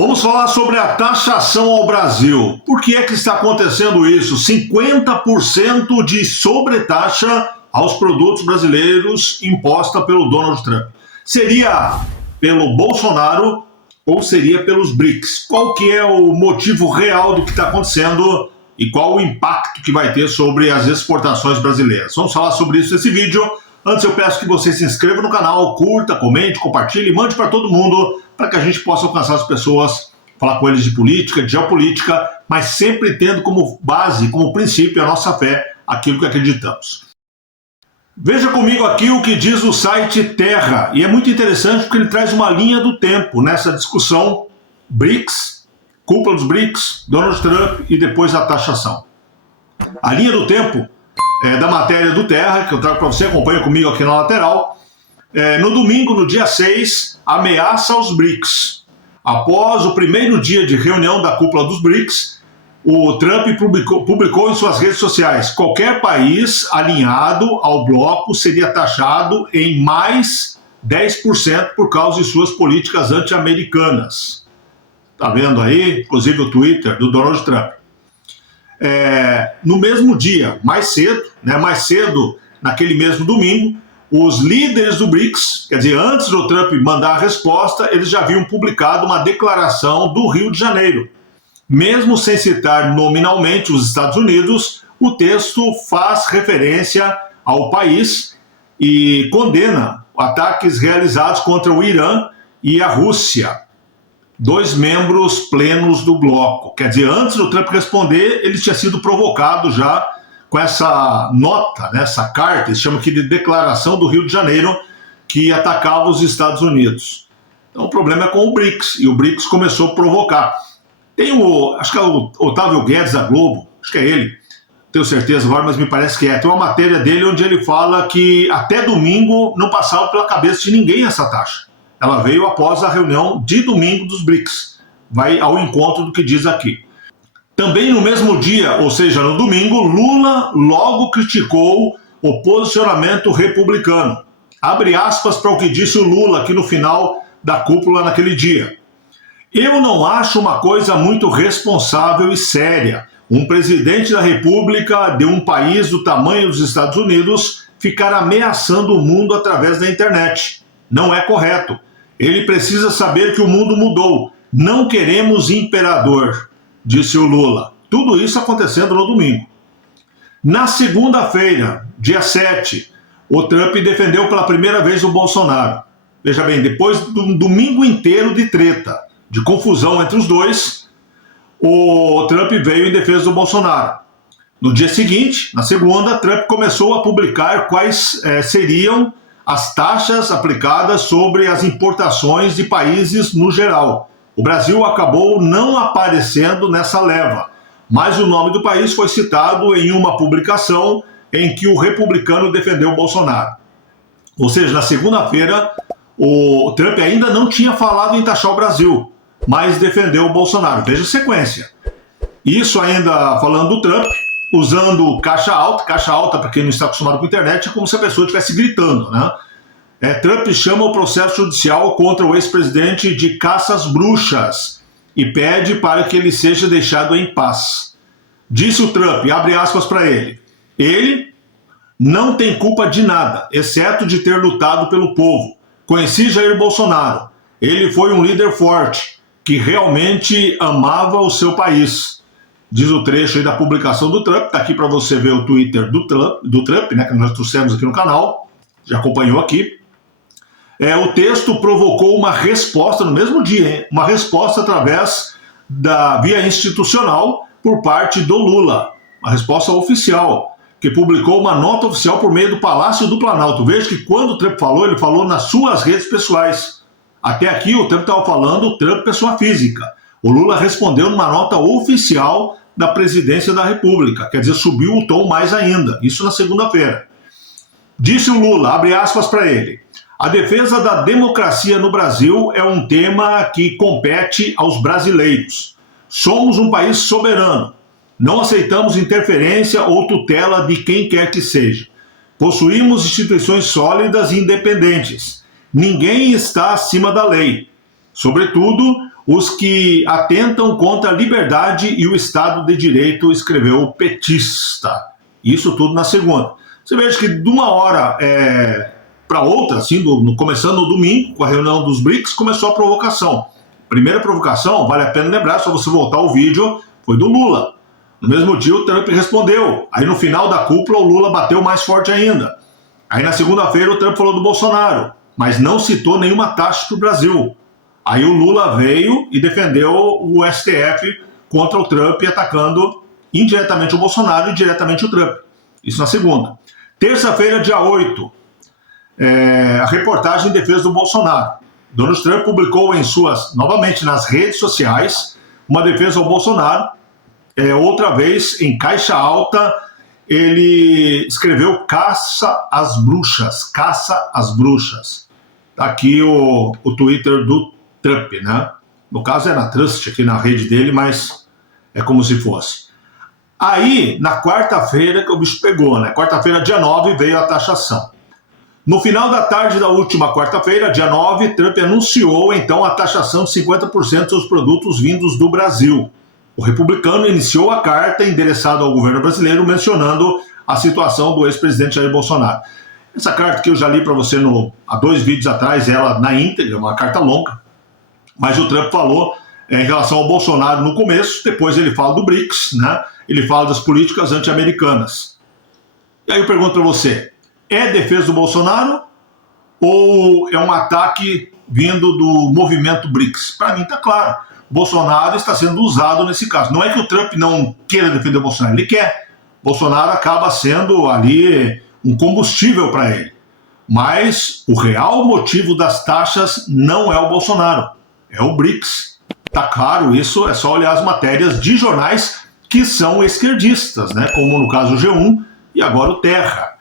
Vamos falar sobre a taxação ao Brasil. Por que é que está acontecendo isso? 50% de sobretaxa aos produtos brasileiros imposta pelo Donald Trump. Seria pelo Bolsonaro ou seria pelos BRICS? Qual que é o motivo real do que está acontecendo e qual o impacto que vai ter sobre as exportações brasileiras? Vamos falar sobre isso nesse vídeo. Antes eu peço que você se inscreva no canal, curta, comente, compartilhe, mande para todo mundo para que a gente possa alcançar as pessoas, falar com eles de política, de geopolítica, mas sempre tendo como base, como princípio a nossa fé, aquilo que acreditamos. Veja comigo aqui o que diz o site Terra, e é muito interessante porque ele traz uma linha do tempo nessa discussão BRICS, cúpula dos BRICS, Donald Trump e depois a taxação. A linha do tempo da matéria do Terra, que eu trago para você, acompanha comigo aqui na lateral. No domingo, no dia 6, ameaça aos BRICS. Após o primeiro dia de reunião da cúpula dos BRICS, o Trump publicou em suas redes sociais: qualquer país alinhado ao bloco seria taxado em mais 10% por causa de suas políticas anti-americanas. Tá vendo aí? Inclusive o Twitter do Donald Trump. No mesmo dia, mais cedo, naquele mesmo domingo, os líderes do BRICS, quer dizer, antes do Trump mandar a resposta, eles já haviam publicado uma declaração do Rio de Janeiro. Mesmo sem citar nominalmente os Estados Unidos, o texto faz referência ao país e condena ataques realizados contra o Irã e a Rússia, dois membros plenos do bloco. Quer dizer, antes do Trump responder, ele tinha sido provocado já com essa nota, essa carta, eles chamam aqui de Declaração do Rio de Janeiro, que atacava os Estados Unidos. Então o problema é com o BRICS, e o BRICS começou a provocar. Tem acho que é o Otávio Guedes da Globo, acho que é ele, não tenho certeza agora, mas me parece que é. Tem uma matéria dele onde ele fala que até domingo não passava pela cabeça de ninguém essa taxa. Ela veio após a reunião de domingo dos BRICS. Vai ao encontro do que diz aqui. Também no mesmo dia, ou seja, no domingo, Lula logo criticou o posicionamento republicano. Abre aspas para o que disse o Lula aqui no final da cúpula naquele dia. Eu não acho uma coisa muito responsável e séria um presidente da República de um país do tamanho dos Estados Unidos ficar ameaçando o mundo através da internet. Não é correto. Ele precisa saber que o mundo mudou. Não queremos imperador, disse o Lula. Tudo isso acontecendo no domingo. Na segunda-feira, dia 7, o Trump defendeu pela primeira vez o Bolsonaro. Veja bem, depois de um domingo inteiro de treta, de confusão entre os dois, o Trump veio em defesa do Bolsonaro. No dia seguinte, na segunda, Trump começou a publicar quais seriam as taxas aplicadas sobre as importações de países no geral. O Brasil acabou não aparecendo nessa leva, mas o nome do país foi citado em uma publicação em que o republicano defendeu o Bolsonaro. Ou seja, na segunda-feira, o Trump ainda não tinha falado em taxar o Brasil, mas defendeu o Bolsonaro. Veja a sequência. Isso ainda falando do Trump, usando caixa alta, para quem não está acostumado com a internet, é como se a pessoa estivesse gritando, né? Trump chama o processo judicial contra o ex-presidente de caças bruxas e pede para que ele seja deixado em paz. Disse o Trump, abre aspas para ele não tem culpa de nada, exceto de ter lutado pelo povo. Conheci Jair Bolsonaro. Ele foi um líder forte, que realmente amava o seu país. Diz o trecho aí da publicação do Trump, está aqui para você ver o Twitter do Trump, que nós trouxemos aqui no canal, já acompanhou aqui. O texto provocou uma resposta no mesmo dia, uma resposta através da via institucional por parte do Lula, uma resposta oficial, que publicou uma nota oficial por meio do Palácio do Planalto. Veja que quando o Trump falou, ele falou nas suas redes pessoais. Até aqui o Trump estava falando Trump pessoa física. O Lula respondeu numa nota oficial da presidência da República, quer dizer, subiu o tom mais ainda, isso na segunda-feira. Disse o Lula, abre aspas para ele: a defesa da democracia no Brasil é um tema que compete aos brasileiros. Somos um país soberano. Não aceitamos interferência ou tutela de quem quer que seja. Possuímos instituições sólidas e independentes. Ninguém está acima da lei. Sobretudo, os que atentam contra a liberdade e o Estado de Direito, escreveu o petista. Isso tudo na segunda. Você veja que de uma hora para outra, assim, começando no domingo, com a reunião dos BRICS, começou a provocação. Primeira provocação, vale a pena lembrar, só você voltar ao vídeo, foi do Lula. No mesmo dia o Trump respondeu. Aí no final da cúpula o Lula bateu mais forte ainda. Aí na segunda-feira o Trump falou do Bolsonaro, mas não citou nenhuma taxa para o Brasil. Aí o Lula veio e defendeu o STF contra o Trump, atacando indiretamente o Bolsonaro e diretamente o Trump. Isso na segunda. Terça-feira, dia 8, a reportagem em defesa do Bolsonaro. Donald Trump publicou novamente nas redes sociais, uma defesa ao Bolsonaro. Outra vez, em caixa alta, ele escreveu caça às bruxas, caça às bruxas. Tá aqui o Twitter do Trump, né? No caso é na Trust, aqui na rede dele, mas é como se fosse. Aí, na quarta-feira que o bicho pegou, né? Quarta-feira, dia 9, veio a taxação. No final da tarde da última quarta-feira, dia 9, Trump anunciou, então, a taxação de 50% dos produtos vindos do Brasil. O republicano iniciou a carta endereçada ao governo brasileiro, mencionando a situação do ex-presidente Jair Bolsonaro. Essa carta que eu já li para você há 2 vídeos atrás, ela na íntegra, uma carta longa, mas o Trump falou em relação ao Bolsonaro no começo, depois ele fala do BRICS, né? Ele fala das políticas anti-americanas. E aí eu pergunto para você, é defesa do Bolsonaro ou é um ataque vindo do movimento BRICS? Para mim está claro, Bolsonaro está sendo usado nesse caso. Não é que o Trump não queira defender o Bolsonaro, ele quer. Bolsonaro acaba sendo ali um combustível para ele. Mas o real motivo das taxas não é o Bolsonaro, é o BRICS. Tá claro isso, é só olhar as matérias de jornais que são esquerdistas, né? Como no caso o G1 e agora o Terra.